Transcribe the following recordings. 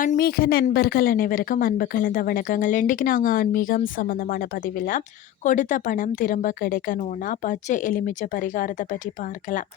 ஆன்மீக நண்பர்கள் அனைவருக்கும் அன்பு கலந்த வணக்கங்கள். இன்றைக்கு நாங்கள் ஆன்மீகம் சம்மந்தமான பதிவில் கொடுத்த பணம் திரும்ப கிடைக்கணும்னா பச்சை எலுமிச்சை பரிகாரத்தை பற்றி பார்க்கலாம்.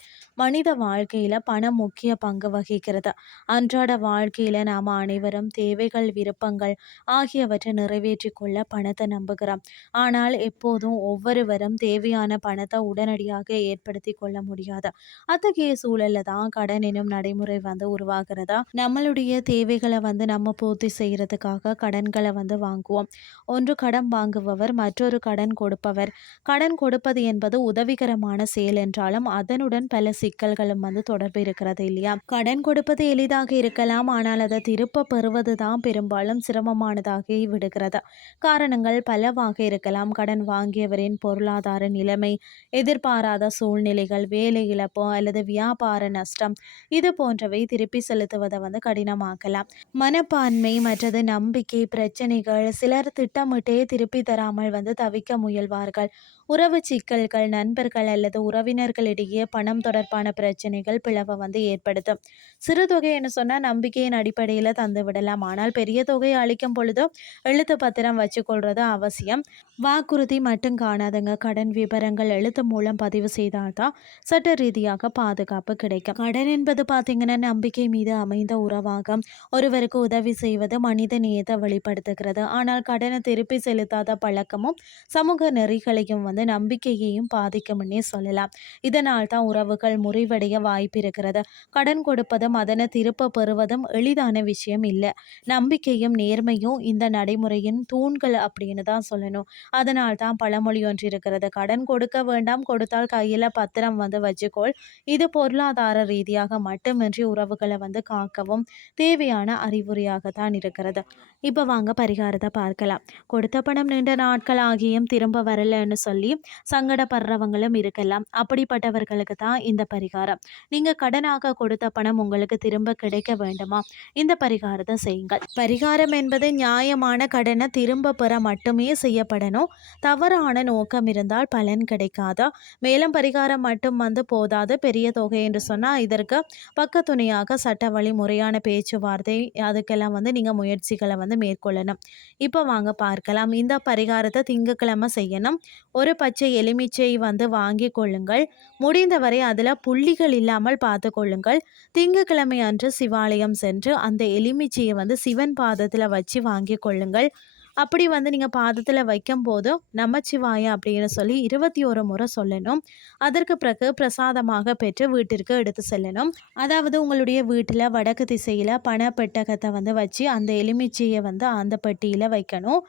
மனித வாழ்க்கையில் பணம் முக்கிய பங்கு வகிக்கிறது. அன்றாட வாழ்க்கையில் நாம் அனைவரும் தேவைகள் விருப்பங்கள் ஆகியவற்றை நிறைவேற்றி கொள்ள பணத்தை நம்புகிறோம். ஆனால் எப்போதும் ஒவ்வொருவரும் தேவையான பணத்தை உடனடியாக ஏற்படுத்தி கொள்ள முடியாது. அத்தகைய சூழலில் தான் கடன் எனும் நடைமுறை வந்து உருவாகிறதா? நம்மளுடைய தேவைகளை வந்து நம்ம பூர்த்தி செய்கிறதுக்காக கடன்களை வந்து வாங்குவோம். ஒன்று கடன் வாங்குபவர் மற்றொரு கடன் கொடுப்பவர். கடன் கொடுப்பது என்பது உதவிகரமான செயல் என்றாலும் அதனுடன் பல சிக்கல்களும் வந்து தொடர்பு இருக்கிறது இல்லையா? கடன் கொடுப்பது எளிதாக இருக்கலாம் ஆனால் அதை திருப்ப பெறுவது தான் பெரும்பாலும் சிரமமானதாக விடுகிறது. காரணங்கள் பலவாக இருக்கலாம். கடன் வாங்கியவரின் பொருளாதார நிலைமை எதிர்பாராத சூழ்நிலைகள் வேலை இழப்போ அல்லது வியாபார நஷ்டம் இது போன்றவை திருப்பி செலுத்துவதை வந்து கடினமாக்கலாம். மனப்பான்மை மற்றது நம்பிக்கை பிரச்சனைகள் சிலர் திட்டமிட்டே திருப்பி தராமல் வந்து தவிக்க முயல்வார்கள். உறவு சிக்கல்கள் நண்பர்கள் அல்லது உறவினர்களிடையே பணம் தொடர்பான பிரச்சனைகள் பிளவை வந்து ஏற்படுத்தும். சிறு தொகைன்னு சொன்னால் நம்பிக்கையின் அடிப்படையில் தந்து விடலாம். ஆனால் பெரிய தொகையை அளிக்கும் பொழுதோ எழுத்து பத்திரம் வச்சுக்கொள்வது அவசியம். வாக்குறுதி மட்டும் காணாதுங்க. கடன் விவரங்கள் எழுத்து மூலம் பதிவு செய்தால்தான் சட்ட ரீதியாக பாதுகாப்பு கிடைக்கும். கடன் என்பது பார்த்தீங்கன்னா நம்பிக்கை மீது அமைந்த உறவாகும். ஒருவருக்கு உதவி செய்வது மனித நேயத்தை வெளிப்படுத்துகிறது. ஆனால் கடனை திருப்பி செலுத்தாத பழக்கமும் சமூக நெறிகளையும் வந்து நம்பிக்கையையும் பாதிக்கும்னே சொல்லலாம். இதனால் தான் உறவுகள் முறிவடைய வாய்ப்பு இருக்கிறது கடன் கொடுப்பதும் அதனை திருப்ப பெறுவதும் எளிதான விஷயம் இல்லை. நம்பிக்கையும் நேர்மையும் இந்த நடைமுறையின் தூண்கள் அப்படின்னு தான் சொல்லணும். அதனால் தான் பழமொழி ஒன்று இருக்கிறது கடன் கொடுக்க வேண்டாம் கொடுத்தால் கையில் பத்திரம் வந்து வச்சுக்கோள். இது பொருளாதார ரீதியாக மட்டுமின்றி உறவுகளை வந்து காக்கவும் தேவையான அறிவுரையாகத்தான் இருக்கிறது. இப்போ வாங்க பரிகாரத்தை பார்க்கலாம். கொடுத்த பணம் நீண்ட நாட்கள் ஆகியும் திரும்ப வரலன்னு சொல்லி சங்கடப்படுறவங்களும் இருக்கலாம். அப்படிப்பட்டவர்களுக்கு தான் இந்த பரிகாரம். நீங்கள் கடனாக கொடுத்த பணம் உங்களுக்கு திரும்ப கிடைக்க வேண்டுமா? இந்த பரிகாரத்தை செய்யுங்கள். பரிகாரம் என்பது நியாயமான கடனை திரும்ப பெற மட்டுமே செய்யப்படணும். தவறான நோக்கம் இருந்தால் பலன் கிடைக்காதா? மேலும் பரிகாரம் மட்டும் வந்து போதாது பெரிய தொகை என்று சொன்னால் இதற்கு பக்கத்துணையாக சட்ட வழி முறையான பேச்சுவார்த்தை அதுக்கெல்லாம் வந்து நீங்கள் முயற்சிகளை வந்து மேற்கொள்ளணும். இப்போ வாங்க பார்க்கலாம். இந்த பரிகாரத்தை திங்கக்கிழமை செய்யணும். ஒரு பச்சை எலுமிச்சை வந்து வாங்கி கொள்ளுங்கள். முடிந்தவரை அதில் புள்ளிகள் இல்லாமல் பார்த்து கொள்ளுங்கள். திங்கக்கிழமை அன்று சிவாலயம் சென்று அந்த எலுமிச்சையை வந்து சிவன் பாதத்தில் வச்சு வாங்கி கொள்ளுங்கள். அப்படி வந்து நீங்கள் பாதத்தில் வைக்கும்போது நமச்சிவாய அப்படின்னு சொல்லி இருபத்தி ஒரு முறை சொல்லணும். அதற்கு பிறகு பிரசாதமாக பெற்று வீட்டிற்கு எடுத்து செல்லணும். அதாவது உங்களுடைய வீட்டில் வடக்கு திசையில் பண பெட்டகத்தை வந்து வச்சு அந்த எலுமிச்சையை வந்து அந்த பெட்டியில் வைக்கணும்.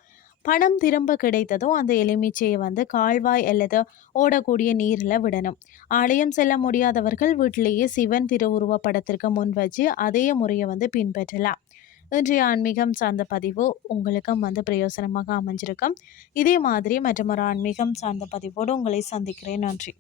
பணம் திரும்ப கிடைத்ததும் அந்த எலுமிச்சையை வந்து கால்வாய் அல்லது ஓடக்கூடிய நீரில் விடணும். ஆலயம் செல்ல முடியாதவர்கள் வீட்டிலேயே சிவன் திருவுருவ படத்திற்கு முன் வச்சு அதே முறையை வந்து பின்பற்றலாம். இன்றைய ஆன்மீகம் சார்ந்த பதிவு உங்களுக்கும் வந்து பிரயோசனமாக அமைஞ்சிருக்கும். இதே மாதிரி மற்றும் ஒரு ஆன்மீகம் சார்ந்த பதிவோடு உங்களை சந்திக்கிறேன். நன்றி.